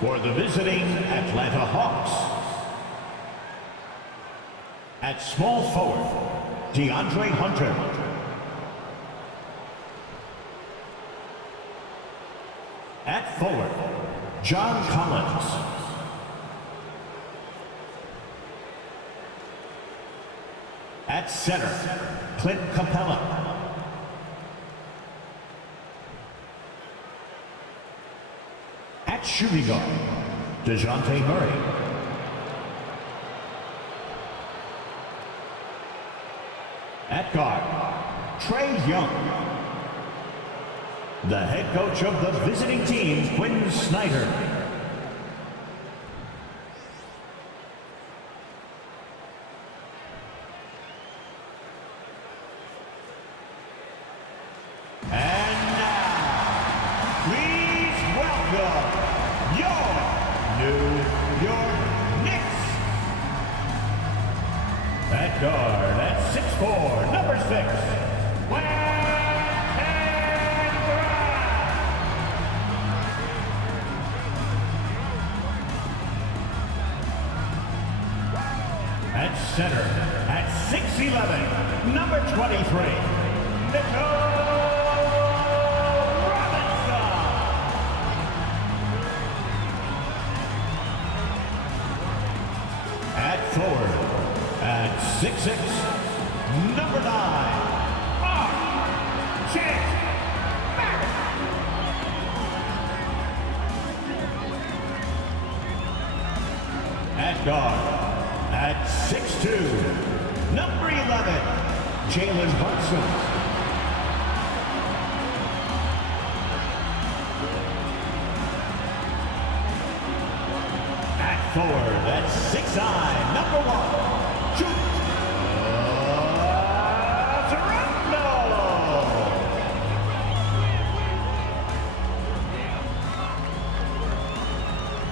For the visiting Atlanta Hawks, at small forward, DeAndre Hunter. At forward, John Collins. At center, Clint Capella. At shooting guard, DeJounte Murray. At guard, Trae Young. The head coach of the visiting team, Quinn Snyder. And now, please welcome your New York Knicks. At guard, at 6'4", number 6, at center, at 6'11", number 23, Nicole Robinson. At forward, at 6'6", number 9, at guard, at 6'2", number 11, Jalen Brunson. At forward, at 6'9", number 1, Toronto.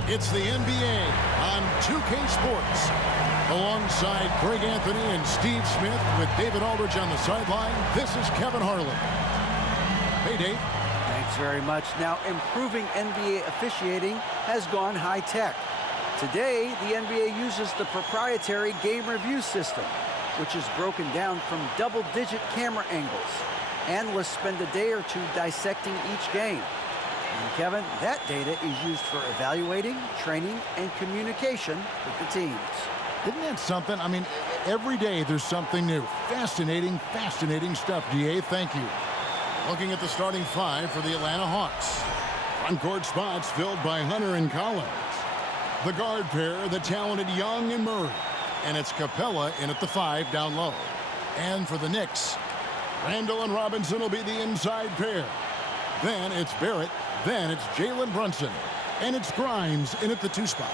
It's the NBA on 2K Sports. Alongside Greg Anthony and Steve Smith with David Aldridge on the sideline, this is Kevin Harlan. Hey, Dave. Thanks very much. Now, improving NBA officiating has gone high-tech. Today, the NBA uses the proprietary game review system, which is broken down from double-digit camera angles. Analysts spend a day or two dissecting each game. And Kevin, that data is used for evaluating, training, and communication with the teams. Isn't that something? I mean, every day there's something new. Fascinating, fascinating stuff, DA. Thank you. Looking at the starting five for the Atlanta Hawks. Front court spots filled by Hunter and Collins. The guard pair, the talented Young and Murray. And it's Capella in at the 5 down low. And for the Knicks, Randall and Robinson will be the inside pair. Then it's Barrett. Then it's Jalen Brunson. And it's Grimes in at the 2 spot.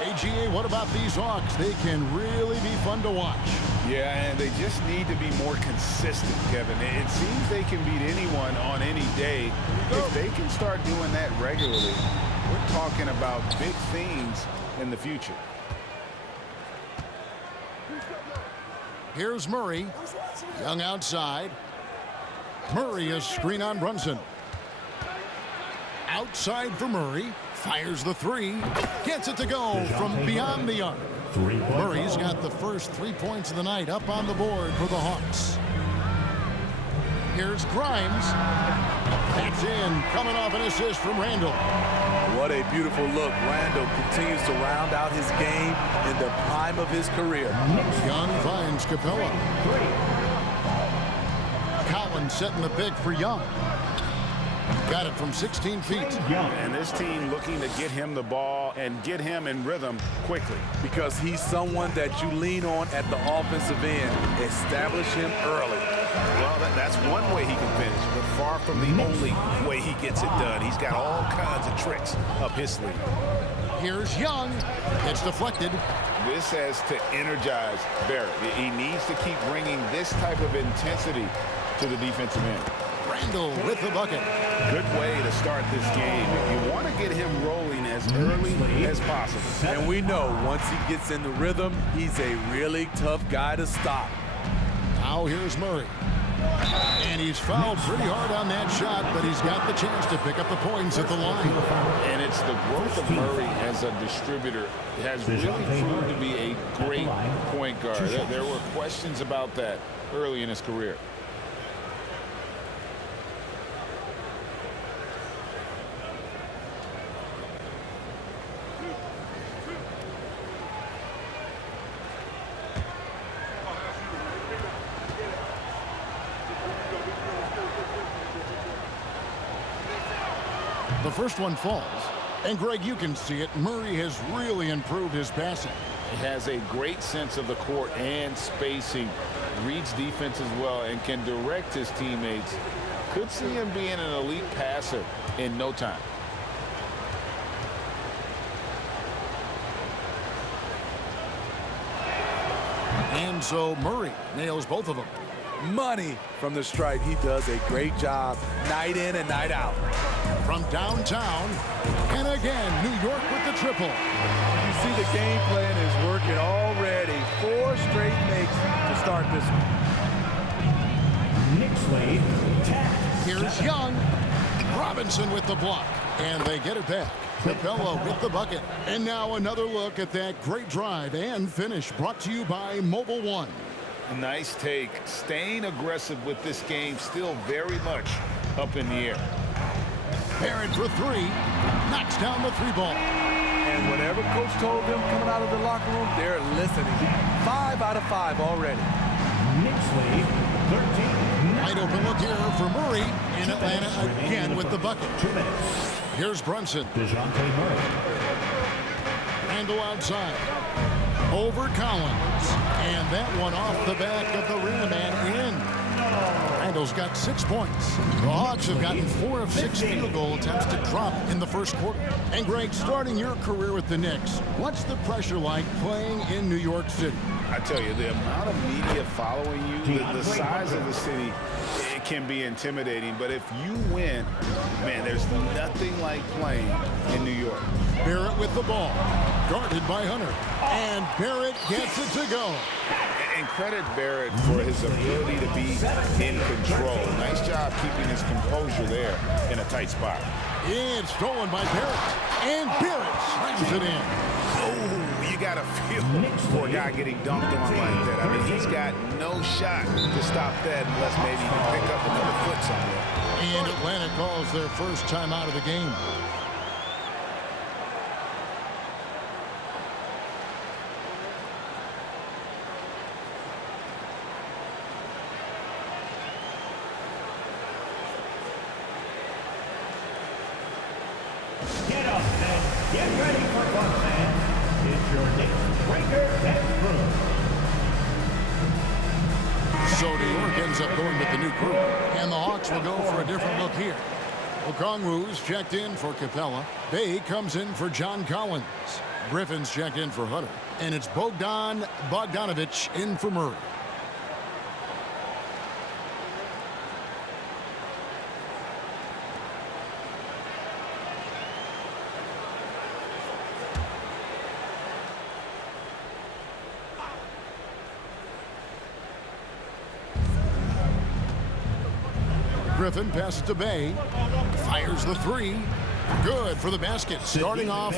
AGA, what about these Hawks? They can really be fun to watch. Yeah, and they just need to be more consistent, Kevin. It seems they can beat anyone on any day. If they can start doing that regularly, we're talking about big things in the future. Here's Murray. Young outside. Murray is screen on Brunson. Outside for Murray. Fires the 3. Gets it to go from beyond the arc. Murray's got the first 3 points of the night up on the board for the Hawks. Here's Grimes. That's in, coming off an assist from Randall. What a beautiful look. Randall continues to round out his game in the prime of his career. Young finds Capella. Collins setting the pick for Young. Got it from 16 feet. And this team looking to get him the ball and get him in rhythm quickly. Because he's someone that you lean on at the offensive end. Establish him early. Well, that's one way he can finish, but far from the only way he gets it done. He's got all kinds of tricks up his sleeve. Here's Young. It's deflected. This has to energize Barrett. He needs to keep bringing this type of intensity to the defensive end. Randall with the bucket. Good way to start this game. You want to get him rolling as early as possible. And we know once he gets in the rhythm, he's a really tough guy to stop. Now here's Murray. And he's fouled pretty hard on that shot, but he's got the chance to pick up the points at the line. And it's the growth of Murray as a distributor has really proved to be a great point guard. There were questions about that early in his career. The first one falls. And, Greg, you can see it. Murray has really improved his passing. He has a great sense of the court and spacing. Reads defense as well and can direct his teammates. Could see him being an elite passer in no time. And so Murray nails both of them. Money from the stripe. He does a great job night in and night out. From downtown, and again, New York with the triple. You see the game plan is working already. 4 straight makes to start this one. Knicks lead 10. Here's Young. Robinson with the block. And they get it back. Capella with the bucket. And now another look at that great drive and finish brought to you by Mobile One. Nice take. Staying aggressive with this game, still very much up in the air. Barrett for 3. Knocks down the 3 ball. And whatever coach told them coming out of the locker room, they're listening. 5 out of 5 already. Knicks lead 13. Wide open look here for Murray. In Atlanta again with the bucket. 2 minutes. Here's Brunson. DeJounte Murray. Randall outside. Over Collins. And that one off the back of the rim and in. Randall's got 6 points. The Hawks have gotten 4 of 6 field goal attempts to drop in the first quarter. And Greg, starting your career with the Knicks, what's the pressure like playing in New York City? I tell you, the amount of media following you, the size of the city, it can be intimidating. But if you win, man, there's nothing like playing in New York. Barrett with the ball. Guarded by Hunter. And Barrett gets it to go. And credit Barrett for his ability to be in control. Nice job keeping his composure there in a tight spot. It's stolen by Barrett. And Barrett slams it in. Oh, you got to feel for a guy getting dunked on like that. I mean, he's got no shot to stop that unless maybe he can pick up another foot somewhere. And Atlanta calls their first time out of the game. Get up and get ready for fun, fans. It's your Knicks breaker and room. So New York ends up going with the new group. And the Hawks will go for a different look here. Okongwu's checked in for Capella. Bay comes in for John Collins. Griffin's checked in for Hunter. And it's Bogdan Bogdanovic in for Murray. Griffin passes to Bay. Fires the 3. Good for the basket. Starting off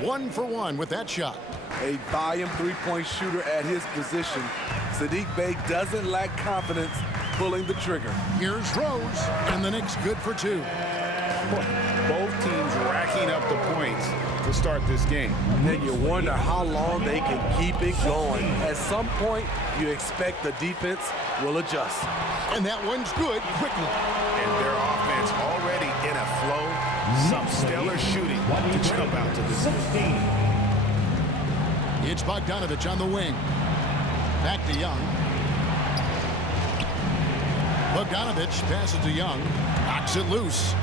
1 for 1 with that shot. A volume 3-point shooter at his position. Sadiq Bey doesn't lack confidence pulling the trigger. Here's Rose, and the Knicks good for 2. Both teams racking up the points to start this game. Then you wonder how long they can keep it going. At some point, you expect the defense will adjust. And that one's good quickly. And their offense already in a flow. Some stellar shooting to jump out to this. 16. It's Bogdanovic on the wing. Back to Young. Bogdanovic passes to Young. Knocks it loose.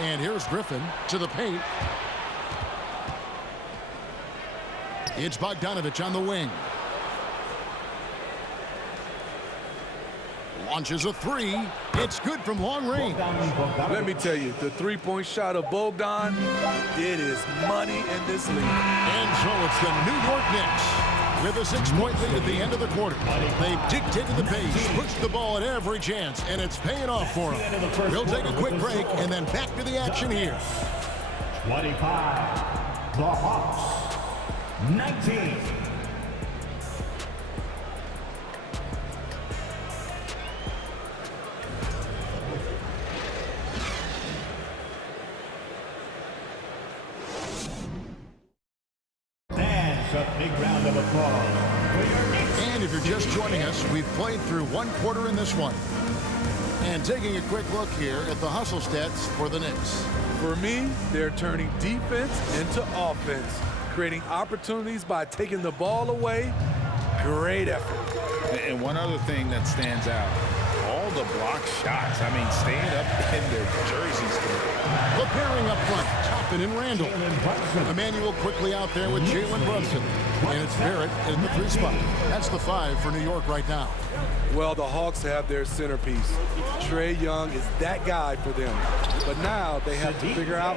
And here's Griffin to the paint. It's Bogdanovic on the wing. Launches a three. It's good from long range. Let me tell you, the three-point shot of Bogdan, it is money in this league. And so it's the New York Knicks with a 6-point lead at the end of the quarter. They've dictated the pace, pushed the ball at every chance, and it's paying off for them. We'll take a quick break and then back to the action here. 25, the Hawks, 19. A big round of applause for your Knicks. And if you're just joining us, we've played through one quarter in this one. And taking a quick look here at the hustle stats for the Knicks. For me, they're turning defense into offense, creating opportunities by taking the ball away. Great effort. And one other thing that stands out, all the block shots. I mean, staying up in their jerseys. The pairing up front, Toppin and Randall. Emmanuel quickly out there with Jalen Brunson. And it's Barrett in the 3 spot. That's the 5 for New York right now. Well, the Hawks have their centerpiece. Trae Young is that guy for them. But now they have to figure out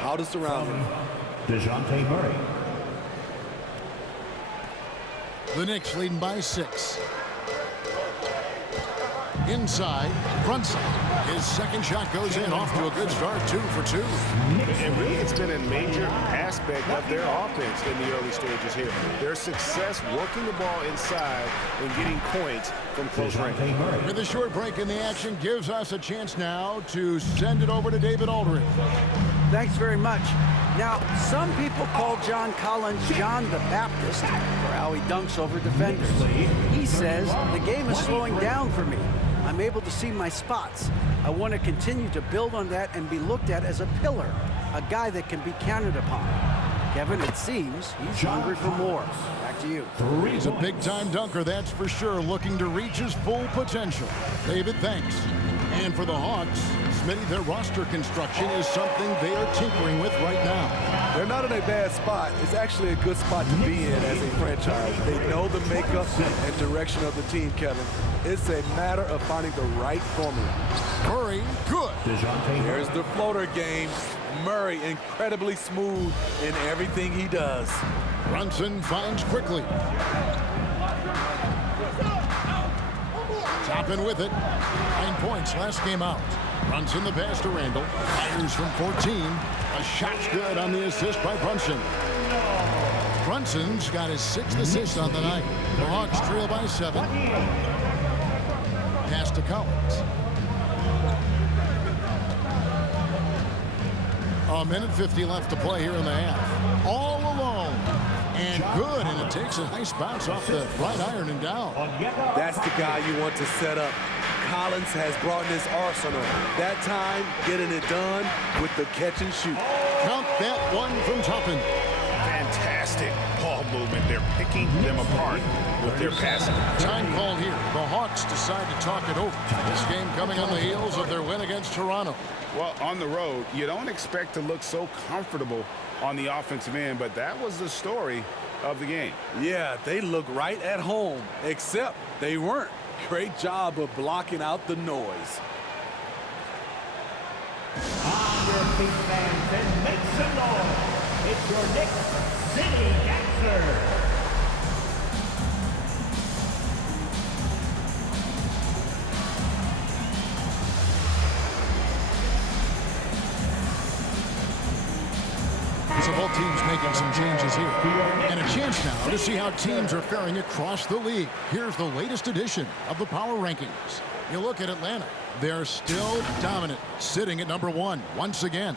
how to surround him. DeJounte Murray. The Knicks leading by 6. Inside, Brunson. His second shot goes in, off to a good start, 2 for 2. And really, it's been a major aspect of their offense in the early stages here. Their success working the ball inside and getting points from close range. With a short break in the action, gives us a chance now to send it over to David Aldridge. Thanks very much. Now, some people call John Collins John the Baptist for how he dunks over defenders. He says, the game is slowing down for me. I'm able to see my spots. I want to continue to build on that and be looked at as a pillar, a guy that can be counted upon. Kevin, it seems he's hungry for more. Back to you. He's a big-time dunker, that's for sure, looking to reach his full potential. David, thanks. And for the Hawks, Smitty, their roster construction is something they are tinkering with right now. They're not in a bad spot. It's actually a good spot to be in as a franchise. They know the makeup and direction of the team, Kevin. It's a matter of finding the right formula. Murray, good. Here's the floater game. Murray incredibly smooth in everything he does. Brunson finds quickly. Toppin with it. 9 points last game out. Brunson the pass to Randall. Fires from 14. A shot's good on the assist by Brunson. Brunson's got his 6th assist on the night. The Hawks trail by 7. Pass to Collins. A minute 50 left to play here in the half. All alone. And good, and it takes a nice bounce off the right iron and down. That's the guy you want to set up. Collins has brought in his arsenal. That time, getting it done with the catch and shoot. Count that one from Toppin. Fantastic ball movement. They're picking them apart with their passing. Time called here. The Hawks decide to talk it over. This game coming on the heels of their win against Toronto. Well, on the road, you don't expect to look so comfortable on the offensive end, but that was the story of the game. Yeah, they look right at home, except they weren't. Great job of blocking out the noise. On your feet, fans, and make some noise. It's your Knicks City Dancer. So both teams making some changes here. And a chance now to see how teams are faring across the league. Here's the latest edition of the Power Rankings. You look at Atlanta. They're still dominant, sitting at number 1 once again.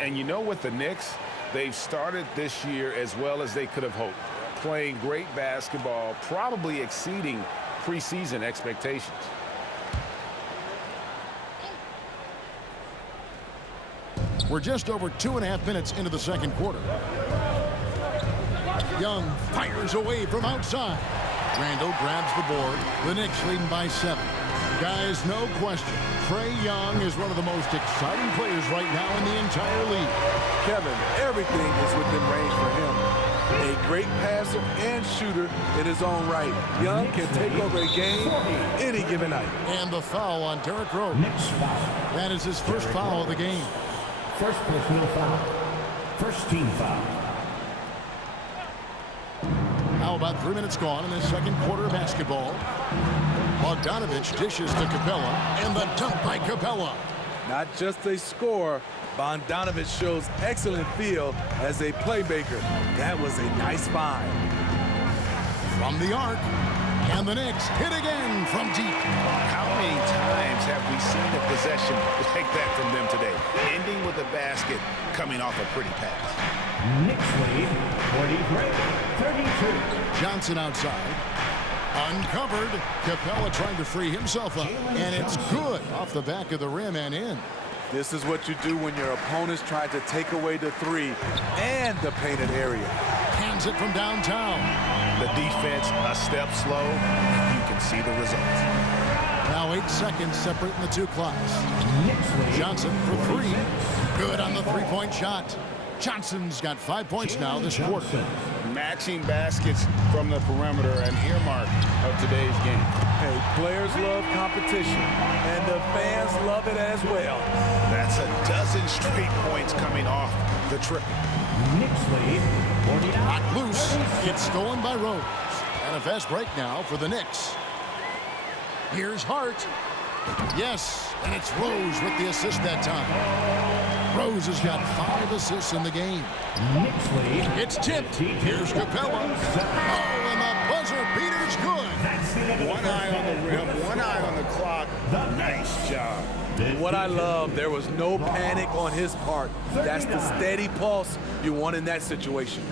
And you know, with the Knicks, they've started this year as well as they could have hoped. Playing great basketball, probably exceeding preseason expectations. We're just over 2.5 minutes into the second quarter. Young fires away from outside. Randall grabs the board. The Knicks leading by 7. Guys, no question, Trae Young is one of the most exciting players right now in the entire league. Kevin, everything is within range for him. A great passer and shooter in his own right. Young can take over a game any given night. And the foul on Derrick Rose. Knicks foul. That is his first foul of the game. First personal foul. First team foul. Now about 3 minutes gone in the second quarter of basketball. Bogdanovich dishes to Capella, and the dunk by Capella. Not just a scorer, Bogdanovich shows excellent feel as a playmaker. That was a nice find. From the arc, and the Knicks hit again from deep. How many times have we seen a possession like that from them today? Ending with a basket, coming off a pretty pass. Knicks lead 43-32. Johnson outside. Uncovered. Capella trying to free himself up. And it's good off the back of the rim and in. This is what you do when your opponent's trying to take away the three and the painted area. Hands it from downtown. The defense a step slow. You can see the results. Now 8 seconds separating the two clocks. Knicks lead Johnson for three. Good on the three-point shot. Johnson's got 5 points now this quarter. Matching baskets from the perimeter, an earmark of today's game. Hey, players love competition, and the fans love it as well. That's a dozen straight points coming off the triple. Knicks lead 49. Knocked loose. It's stolen by Rose. And a fast break now for the Knicks. Here's Hart. Yes, and it's Rose with the assist that time. Rose has got 5 assists in the game. Knicks lead. It's tipped. Here's Capella. Oh, and the buzzer beater's good. That's the end of One eye on the rim, one eye on the clock. Nice job. What I love, there was no panic on his part. That's the steady pulse you want in that situation.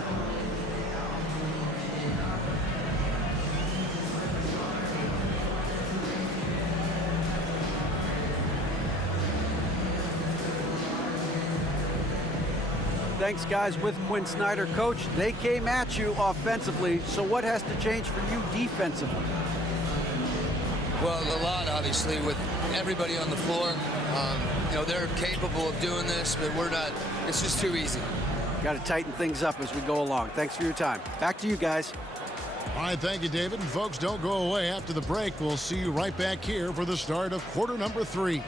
Thanks, guys. With Quinn Snyder, coach, they came at you offensively. So what has to change for you defensively? Well, a lot, obviously, with everybody on the floor. You know, they're capable of doing this, but we're not. It's just too easy. Got to tighten things up as we go along. Thanks for your time. Back to you guys. All right, thank you, David. And folks, don't go away. After the break, we'll see you right back here for the start of quarter number 3.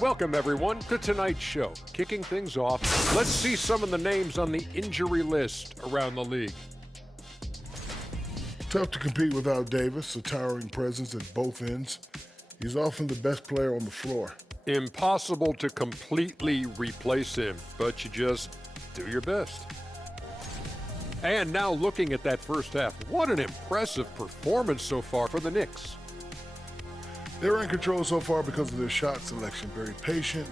Welcome, everyone, to tonight's show. Kicking things off, let's see some of the names on the injury list around the league. Tough to compete without Davis, a towering presence at both ends. He's often the best player on the floor. Impossible to completely replace him, but you just do your best. And now looking at that first half, what an impressive performance so far for the Knicks. They're in control so far because of their shot selection. Very patient,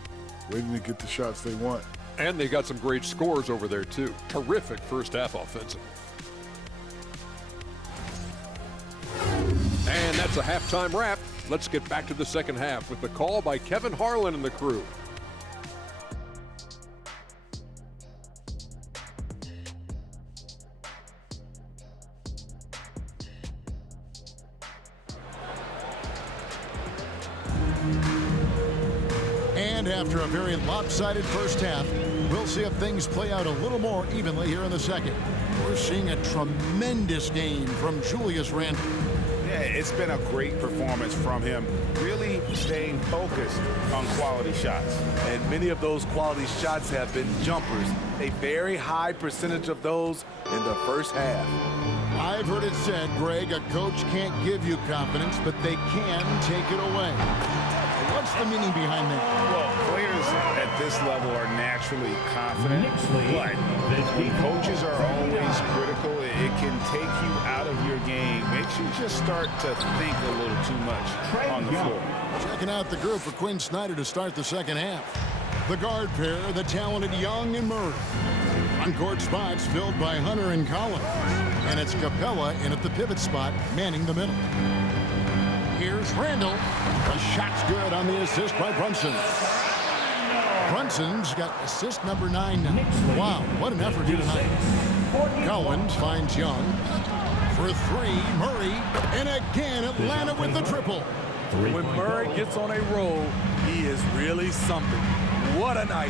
waiting to get the shots they want. And they got some great scores over there, too. Terrific first half offensive. And that's a halftime wrap. Let's get back to the second half with the call by Kevin Harlan and the crew. And after a very lopsided first half, we'll see if things play out a little more evenly here in the second. We're seeing a tremendous game from Julius Randle. Yeah, it's been a great performance from him, really staying focused on quality shots. And many of those quality shots have been jumpers. A very high percentage of those in the first half. I've heard it said, Greg, a coach can't give you confidence, but they can take it away. What's the meaning behind that? Well, players at this level are naturally confident, but when coaches are always critical, it can take you out of your game. Makes you just start to think a little too much on the floor. Checking out the group for Quinn Snyder to start the second half. The guard pair, the talented Young and Murray. On-court spots filled by Hunter and Collins. And it's Capella in at the pivot spot, manning the middle. Here's Randle. The shot's good on the assist by Brunson. Brunson's got assist number 9 now. Wow, what an effort here tonight. Collins finds Young. For 3, Murray. And again, Atlanta with the triple. When Murray gets on a roll, he is really something. What a night.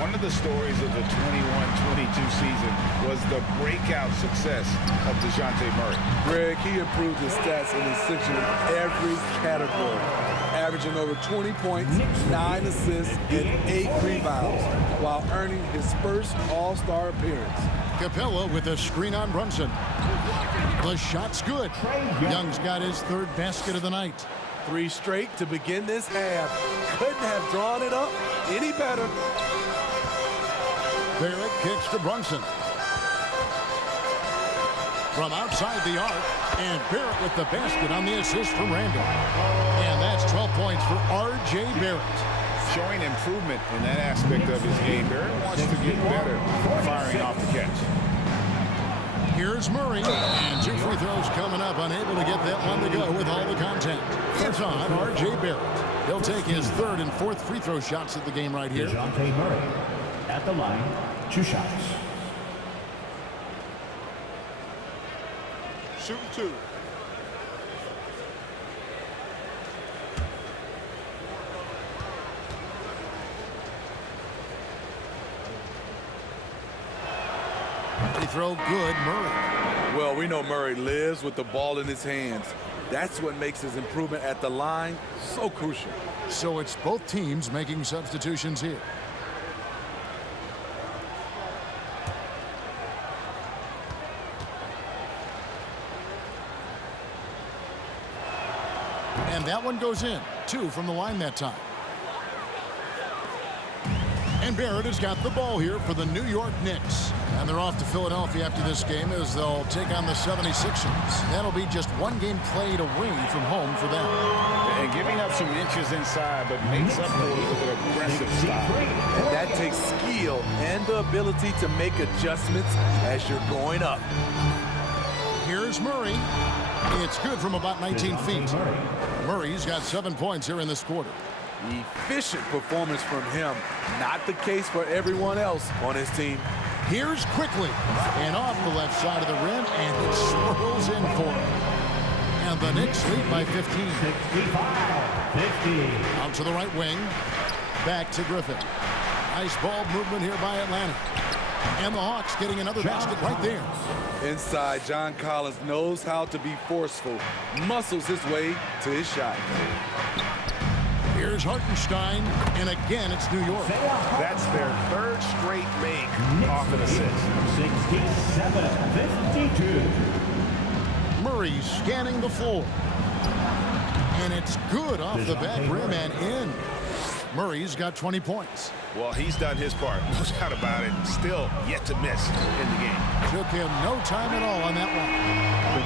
One of the stories of the 21-22 season was the breakout success of DeJounte Murray. Greg, he improved his stats in essentially every category, averaging over 20 points, 9 assists, and 8 rebounds, while earning his first All-Star appearance. Capella with a screen on Brunson. The shot's good. Young's got his third basket of the night. 3 straight to begin this half. Couldn't have drawn it up any better. Barrett kicks to Brunson. From outside the arc, and Barrett with the basket on the assist from Randall. And that's 12 points for R.J. Barrett. Showing improvement in that aspect of his game. Barrett wants to get better firing off the catch. Here's Murray, and 2 free throws coming up, unable to get that one to go with all the contact. It's on R.J. Barrett. He'll take his 3rd and 4th free throw shots of the game right here. DeJounte Murray at the line, 2 shots. Shoot 2. Free throw good, Murray. Well, we know Murray lives with the ball in his hands. That's what makes his improvement at the line so crucial. So it's both teams making substitutions here. And that one goes in. 2 from the line that time. And Barrett has got the ball here for the New York Knicks. And they're off to Philadelphia after this game as they'll take on the 76ers. That'll be just 1 game played away from home for them. And giving up some inches inside, but makes up for it with an aggressive style. And that takes skill and the ability to make adjustments as you're going up. Here's Murray. It's good from about 19 feet. Murray's got 7 points here in this quarter. Efficient performance from him. Not the case for everyone else on his team. Here's quickly. And off the left side of the rim, and it swirls in for him. And the Knicks lead by 15. 65-50. Out to the right wing. Back to Griffin. Nice ball movement here by Atlanta. And the Hawks getting another basket right there. Inside, John Collins knows how to be forceful. Muscles his way to his shot. Here's Hartenstein, and again it's New York. That's their 3rd straight make off an assist. 67-52. Murray scanning the floor. And it's good off the back rim and in. Murray's got 20 points. Well, he's done his part. No doubt about it. Still yet to miss in the game. Took him no time at all on that one.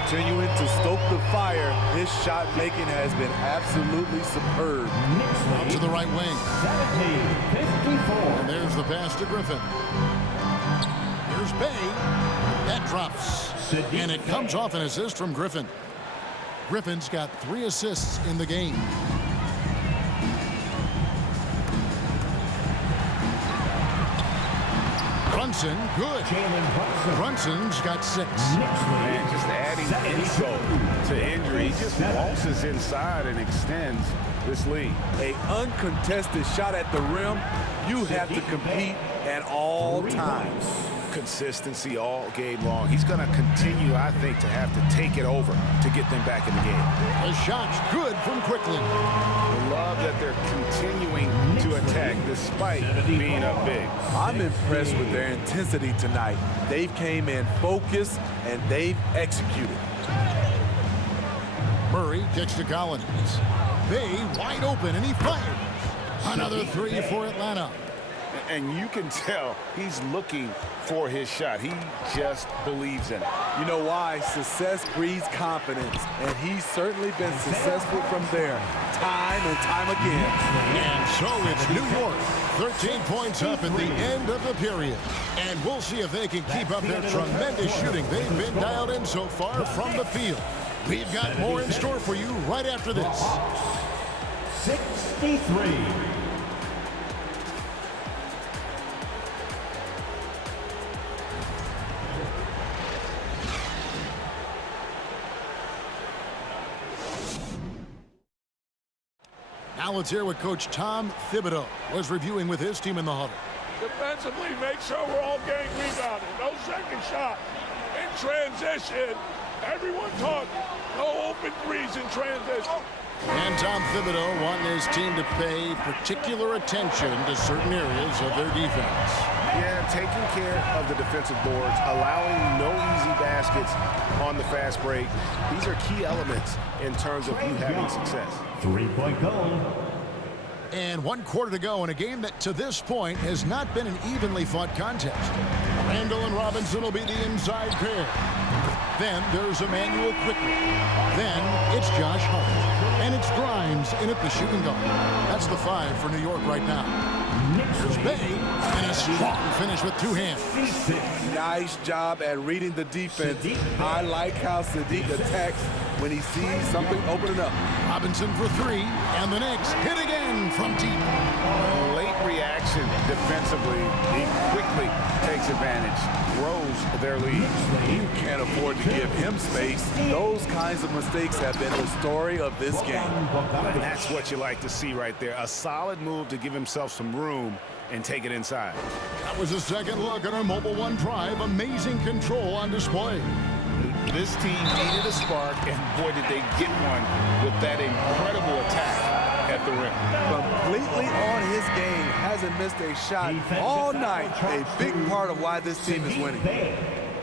Continuing to stoke the fire, his shot making has been absolutely superb. Out to the right wing. 70-54. And there's the pass to Griffin. Here's Bay. That drops. And it comes off an assist from Griffin. Griffin's got 3 assists in the game. Brunson, good. Brunson's got 6. Man, just adding insult to injury. He just waltzes inside and extends this lead. An uncontested shot at the rim, you have to compete at all times. Consistency all game long. He's going to continue, I think, to have to take it over to get them back in the game. The shot's good from quickly. I love that they're continuing to attack despite being up big. I'm impressed with their intensity tonight. They've came in focused and they've executed. Murray kicks to Collins. Bay wide open and he fires. Another 3 for Atlanta. And you can tell he's looking for his shot. He just believes in it. You know why? Success breeds confidence, and he's certainly been successful from there, time and time again. And so it's New York, 13 points up at the end of the period. And we'll see if they can keep up their tremendous shooting they've been dialed in so far from the field. We've got more in store for you right after this. 63. Now let's hear what Coach Tom Thibodeau was reviewing with his team in the huddle. Defensively, make sure we're all getting rebounded. No second shot. In transition, everyone talk. No open threes in transition. And Tom Thibodeau wanting his team to pay particular attention to certain areas of their defense. Yeah, taking care of the defensive boards, allowing no easy baskets on the fast break. These are key elements in terms of you having success. 3-point goal. And 1 quarter to go in a game that to this point has not been an evenly fought contest. Randall and Robinson will be the inside pair. Then there's Emmanuel Quickly. Then it's Josh Hart. And it's Grimes in at the shooting guard. That's the 5 for New York right now. Here's Bay, and a strong finish with 2 hands. Nice job at reading the defense. I like how Sadiq attacks when he sees something opening up. Robinson for 3, and the Knicks hit again from deep. Late reaction defensively. He quickly takes advantage, grows their lead. You can't afford to give him space. Those kinds of mistakes have been the story of this game. And that's what you like to see right there. A solid move to give himself some room and take it inside. That was a second look at our Mobile One drive. Amazing control on display. This team needed a spark, and boy, did they get one with that incredible attack at the rim. Completely on his game, hasn't missed a shot all night. A big part of why this team is winning.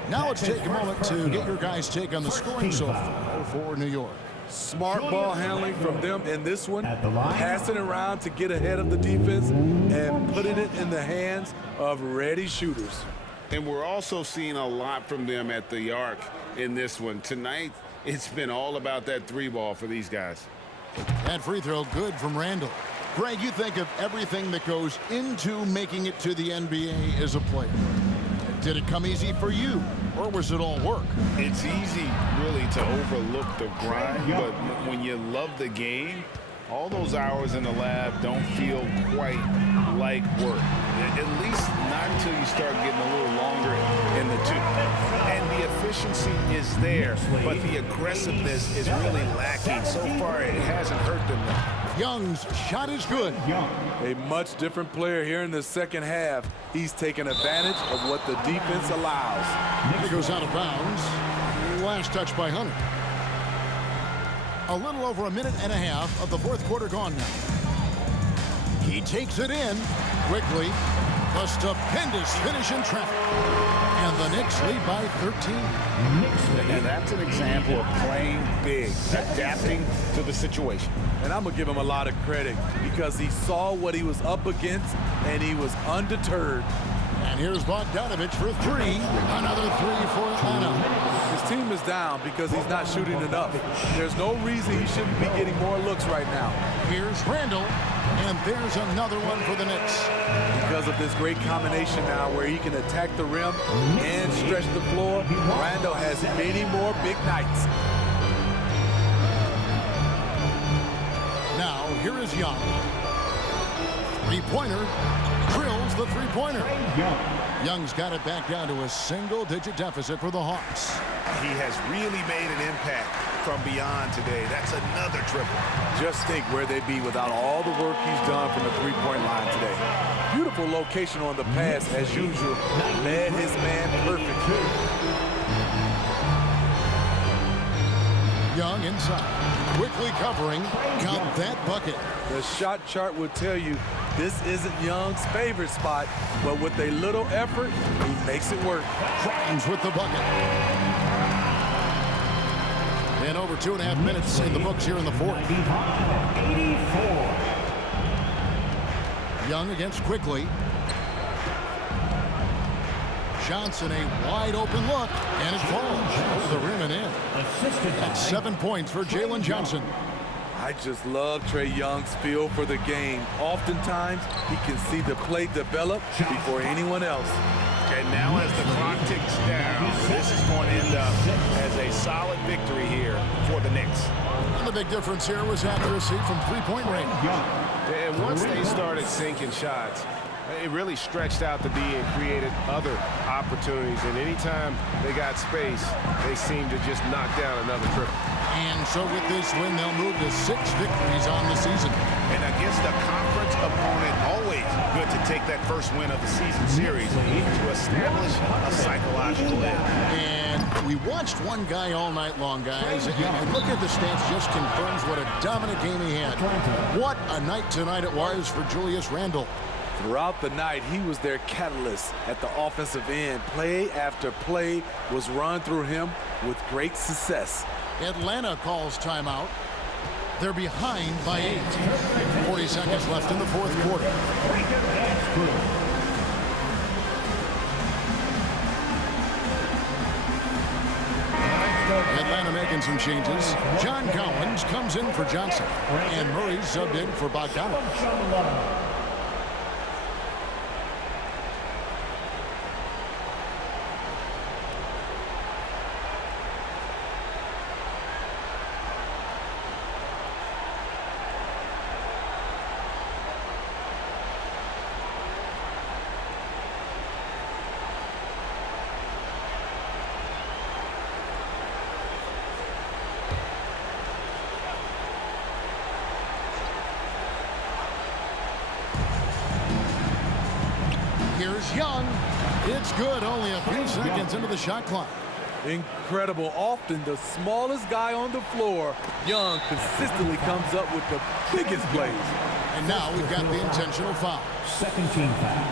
Now let's take a moment to get your guys' take on the scoring so far for New York. Smart ball handling from them in this one, passing around to get ahead of the defense and putting it in the hands of ready shooters. And we're also seeing a lot from them at the arc in this one. Tonight, it's been all about that 3 ball for these guys. That free throw good from Randall. Greg, you think of everything that goes into making it to the NBA as a player. Did it come easy for you, or was it all work? It's easy, really, to overlook the grind, but when you love the game, all those hours in the lab don't feel quite like work. At least not until you start getting a little longer in the tooth. And the efficiency is there, but the aggressiveness is really lacking. So far, it hasn't hurt them. Young's shot is good. A much different player here in the second half. He's taking advantage of what the defense allows. It goes out of bounds. Last touch by Hunter. A little over a minute and a half of the 4th quarter gone now. He takes it in quickly. A stupendous finish in traffic. And the Knicks lead by 13. And that's an example of playing big, adapting to the situation. And I'm going to give him a lot of credit because he saw what he was up against and he was undeterred. And here's Bogdanovich for 3. Another 3 for Atlanta. His team is down because he's not shooting enough. There's no reason he shouldn't be getting more looks right now. Here's Randall, and there's another one for the Knicks. Because of this great combination now where he can attack the rim and stretch the floor, Randall has many more big nights. Now, here is Young. 3-pointer. Drills the 3-pointer. Young's got it back down to a single-digit deficit for the Hawks. He has really made an impact from beyond today. That's another triple. Just think where they'd be without all the work he's done from the 3-point line today. Beautiful location on the pass, as usual. Led his man perfectly. Young inside. Quickly covering. Got that bucket. The shot chart would tell you this isn't Young's favorite spot, but with a little effort, he makes it work. Grimes with the bucket. And over 2.5 minutes in the books here in the 4th. 84. Young against Quickly. Johnson, a wide open look, and it falls over the rim and in. That's 7 points for Jalen Johnson. I just love Trae Young's feel for the game. Oftentimes, he can see the play develop before anyone else. And now as the clock ticks down, this is going to end up as a solid victory here for the Knicks. And the big difference here was accuracy from 3-point range. And once they started sinking shots, it really stretched out the D and created other opportunities. And anytime they got space, they seemed to just knock down another triple. And so with this win, they'll move to 6 victories on the season. And against a conference opponent, always good to take that first win of the season series to establish a psychological edge. And we watched one guy all night long, guys, and look at the stats, just confirms what a dominant game he had. What a night tonight it was for Julius Randle. Throughout the night, he was their catalyst at the offensive end. Play after play was run through him with great success. Atlanta calls timeout. They're behind by 8. 40 seconds left in the fourth quarter. Atlanta making some changes. John Collins comes in for Johnson. And Murray subbed in for Bogdanovic. Here's Young. It's good, only a few seconds into the shot clock. Incredible. Often the smallest guy on the floor, Young consistently comes up with the biggest plays. And now we've got the intentional foul. Second team foul.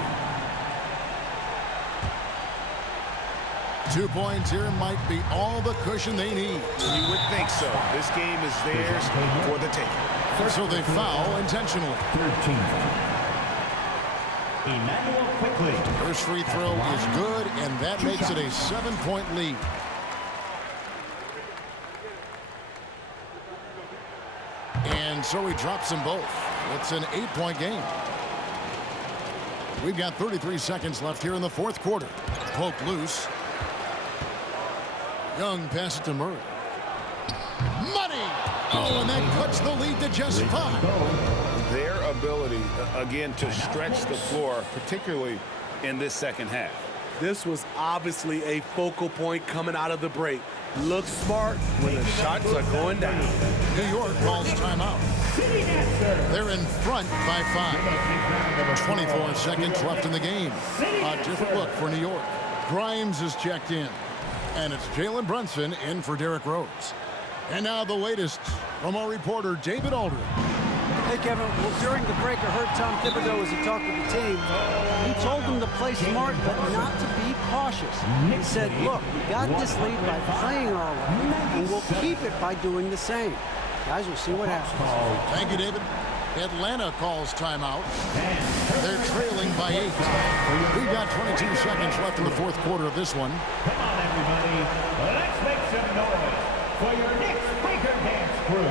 2 points here might be all the cushion they need. You would think so. This game is theirs for the taking. So they foul intentionally. Third team foul. Emmanuel quickly. First free throw is good, and that makes it a 7-point lead. And so he drops them both. It's an 8-point game. We've got 33 seconds left here in the fourth quarter. Poke loose. Young passes to Murray. Money! Oh, and that cuts the lead to just 5. Their ability, again, to stretch the floor, particularly in this second half. This was obviously a focal point coming out of the break. Look smart when the shots are going down. New York calls timeout. They're in front by 5. 24 seconds left in the game. A different look for New York. Grimes is checked in. And it's Jalen Brunson in for Derrick Rose. And now the latest from our reporter, David Aldridge. Hey, Kevin, well, during the break, I heard Tom Thibodeau as he talked with the team. He told them to play smart, but not to be cautious. He said, look, we got this lead by playing our way, and we'll keep it by doing the same. Guys, we'll see what happens. Thank you, David. Atlanta calls timeout. They're trailing by 8. We've got 22 seconds left in the fourth quarter of this one. Come on, everybody. Let's make some noise for your Knicks Breaker Dance crew.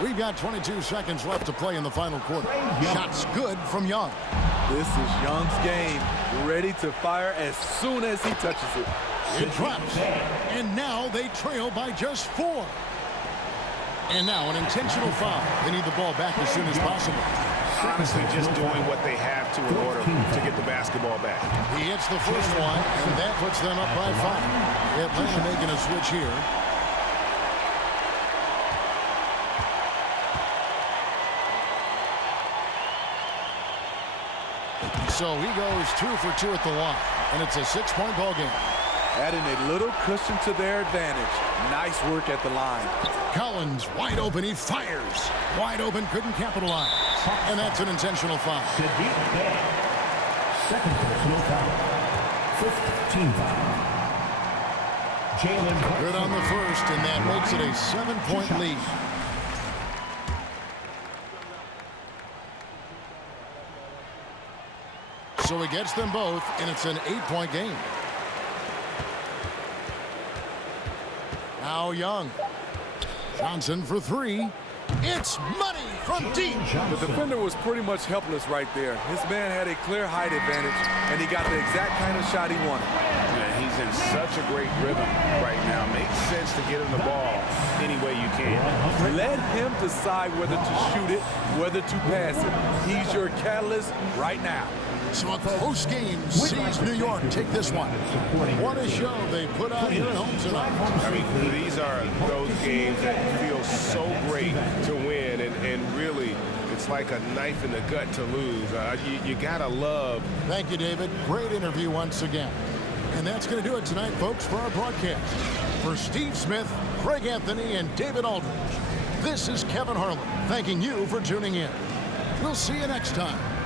We've got 22 seconds left to play in the final quarter. Shots good from Young. This is Young's game. Ready to fire as soon as he touches it. It drops. And now they trail by just 4. And now an intentional foul. They need the ball back as soon as possible. Honestly, just doing what they have to in order to get the basketball back. He hits the first one, and that puts them up by 5. Atlanta making a switch here. So he goes 2 for 2 at the line, and it's a 6-point ball game. Adding a little cushion to their advantage. Nice work at the line. Collins wide open, he fires. Wide open, couldn't capitalize. And that's an intentional foul. Second personal foul. Fifth team foul. Jalen Good on the first, and that makes it a 7-point lead. So he gets them both, and it's an 8-point game. Now Young. Johnson for 3. It's money from deep. The defender was pretty much helpless right there. His man had a clear height advantage, and he got the exact kind of shot he wanted. Yeah, he's in such a great rhythm right now. Makes sense to get him the ball any way you can. Let him decide whether to shoot it, whether to pass it. He's your catalyst right now. So a close game sees New York take this one. What a show they put on here at home tonight. I mean, these are those games that feel so great to win, and really, it's like a knife in the gut to lose. You gotta love. Thank you, David. Great interview once again. And that's going to do it tonight, folks, for our broadcast. For Steve Smith, Craig Anthony, and David Aldridge, this is Kevin Harlan thanking you for tuning in. We'll see you next time